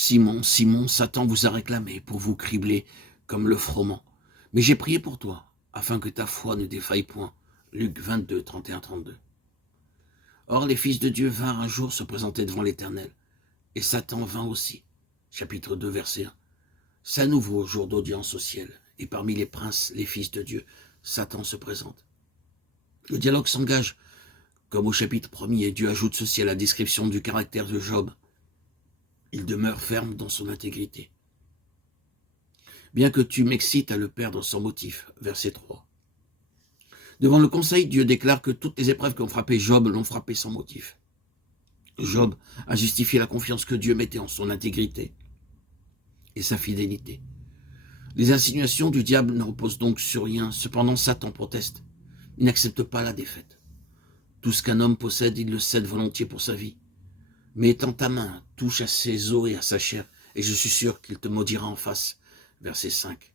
Simon, Simon, Satan vous a réclamé pour vous cribler comme le froment. Mais j'ai prié pour toi, afin que ta foi ne défaille point. Luc 22, 31-32. Or, les fils de Dieu vinrent un jour se présenter devant l'Éternel, et Satan vint aussi. Chapitre 2, verset 1. C'est à nouveau jour d'audience au ciel, et parmi les princes, les fils de Dieu, Satan se présente. Le dialogue s'engage, comme au chapitre 1er, Dieu ajoute ceci à la description du caractère de Job. Il demeure ferme dans son intégrité. Bien que tu m'excites à le perdre sans motif, verset 3. Devant le conseil, Dieu déclare que toutes les épreuves qui ont frappé Job l'ont frappé sans motif. Job a justifié la confiance que Dieu mettait en son intégrité et sa fidélité. Les insinuations du diable ne reposent donc sur rien, cependant Satan proteste. Il n'accepte pas la défaite. Tout ce qu'un homme possède, il le cède volontiers pour sa vie. Mais étends ta main, touche à ses os et à sa chair, et je suis sûr qu'il te maudira en face. Verset 5.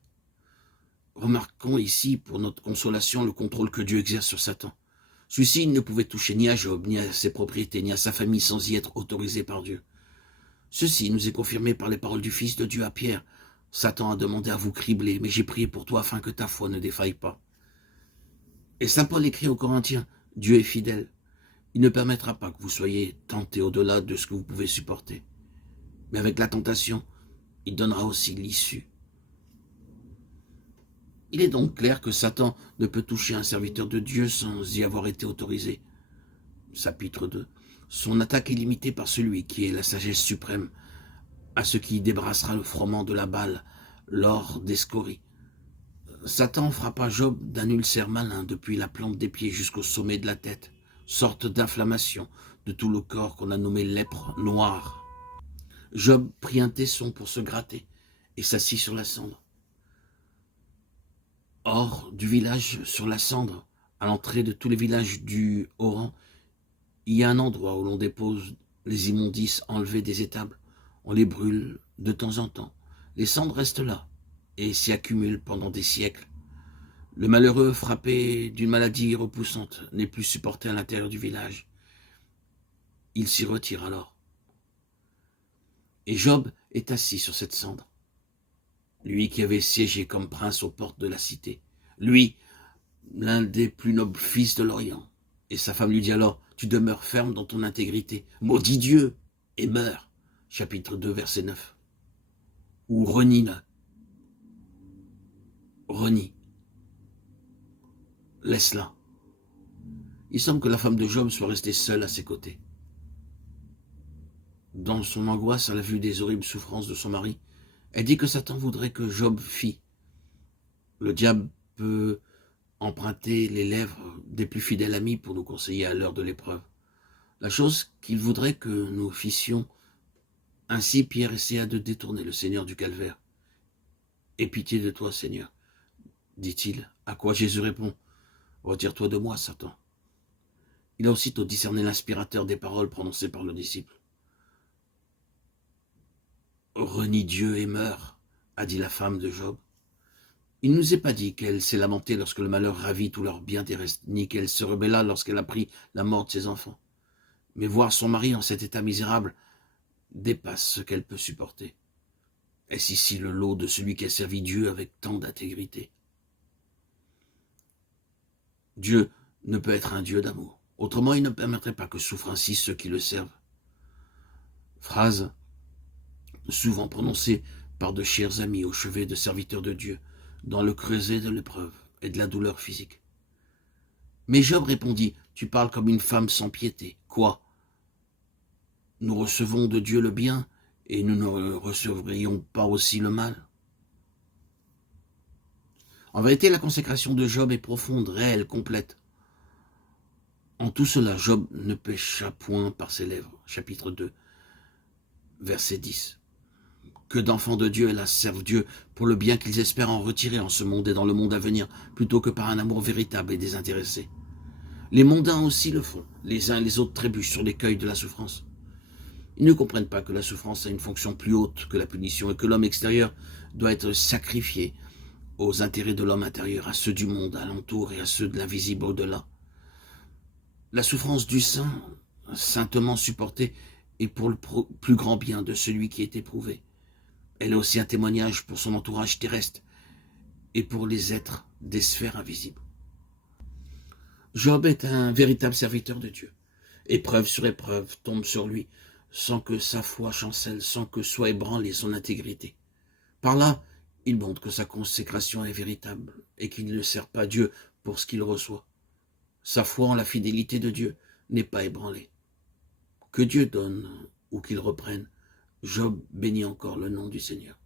Remarquons ici, pour notre consolation, le contrôle que Dieu exerce sur Satan. Celui-ci ne pouvait toucher ni à Job, ni à ses propriétés, ni à sa famille sans y être autorisé par Dieu. Ceci nous est confirmé par les paroles du Fils de Dieu à Pierre. Satan a demandé à vous cribler, mais j'ai prié pour toi afin que ta foi ne défaille pas. Et saint Paul écrit aux Corinthiens, Dieu est fidèle. Il ne permettra pas que vous soyez tentés au-delà de ce que vous pouvez supporter. Mais avec la tentation, il donnera aussi l'issue. Il est donc clair que Satan ne peut toucher un serviteur de Dieu sans y avoir été autorisé. Chapitre 2. Son attaque est limitée par celui qui est la sagesse suprême, à ce qui débarrassera le froment de la balle, l'or des scories. Satan frappa Job d'un ulcère malin depuis la plante des pieds jusqu'au sommet de la tête, sorte d'inflammation de tout le corps qu'on a nommé lèpre noire. Job prit un tesson pour se gratter et s'assit sur la cendre. Hors du village, sur la cendre, à l'entrée de tous les villages du Haut-Rang, il y a un endroit où l'on dépose les immondices enlevées des étables. On les brûle de temps en temps. Les cendres restent là et s'y accumulent pendant des siècles. Le malheureux frappé d'une maladie repoussante n'est plus supporté à l'intérieur du village. Il s'y retire alors. Et Job est assis sur cette cendre. Lui qui avait siégé comme prince aux portes de la cité. Lui, l'un des plus nobles fils de l'Orient. Et sa femme lui dit alors, tu demeures ferme dans ton intégrité. Maudis Dieu et meurs. Chapitre 2, verset 9. Ou renie-le. Renie. Laisse-la. Il semble que la femme de Job soit restée seule à ses côtés. Dans son angoisse à la vue des horribles souffrances de son mari, elle dit que Satan voudrait que Job fît. Le diable peut emprunter les lèvres des plus fidèles amis pour nous conseiller à l'heure de l'épreuve. La chose qu'il voudrait que nous fissions, ainsi Pierre essaya de détourner le Seigneur du calvaire. « Aie pitié de toi, Seigneur, dit-il, à quoi Jésus répond, « Retire-toi de moi, Satan. » Il a aussitôt discerné l'inspirateur des paroles prononcées par le disciple. « Renie Dieu et meurs, a dit la femme de Job. Il ne nous est pas dit qu'elle s'est lamentée lorsque le malheur ravit tous leurs biens terrestres, ni qu'elle se rebella lorsqu'elle apprit la mort de ses enfants. Mais voir son mari en cet état misérable dépasse ce qu'elle peut supporter. Est-ce ici le lot de celui qui a servi Dieu avec tant d'intégrité? Dieu ne peut être un Dieu d'amour. Autrement, il ne permettrait pas que souffrent ainsi ceux qui le servent. Phrase souvent prononcée par de chers amis au chevet de serviteurs de Dieu, dans le creuset de l'épreuve et de la douleur physique. Mais Job répondit, « Tu parles comme une femme sans piété. Quoi? Nous recevons de Dieu le bien, et nous ne recevrions pas aussi le mal. » En vérité, la consécration de Job est profonde, réelle, complète. En tout cela, Job ne pécha point par ses lèvres. Chapitre 2, verset 10. Que d'enfants de Dieu, hélas, servent Dieu pour le bien qu'ils espèrent en retirer en ce monde et dans le monde à venir, plutôt que par un amour véritable et désintéressé. Les mondains aussi le font. Les uns et les autres trébuchent sur l'écueil de la souffrance. Ils ne comprennent pas que la souffrance a une fonction plus haute que la punition et que l'homme extérieur doit être sacrifié aux intérêts de l'homme intérieur, à ceux du monde alentour et à ceux de l'invisible au-delà. La souffrance du saint, saintement supportée, et pour le plus grand bien de celui qui est éprouvé. Elle est aussi un témoignage pour son entourage terrestre et pour les êtres des sphères invisibles. Job est un véritable serviteur de Dieu. Épreuve sur épreuve tombe sur lui, sans que sa foi chancelle, sans que soit ébranlée son intégrité. Par là, il montre que sa consécration est véritable et qu'il ne sert pas Dieu pour ce qu'il reçoit. Sa foi en la fidélité de Dieu n'est pas ébranlée. Que Dieu donne ou qu'il reprenne, Job bénit encore le nom du Seigneur.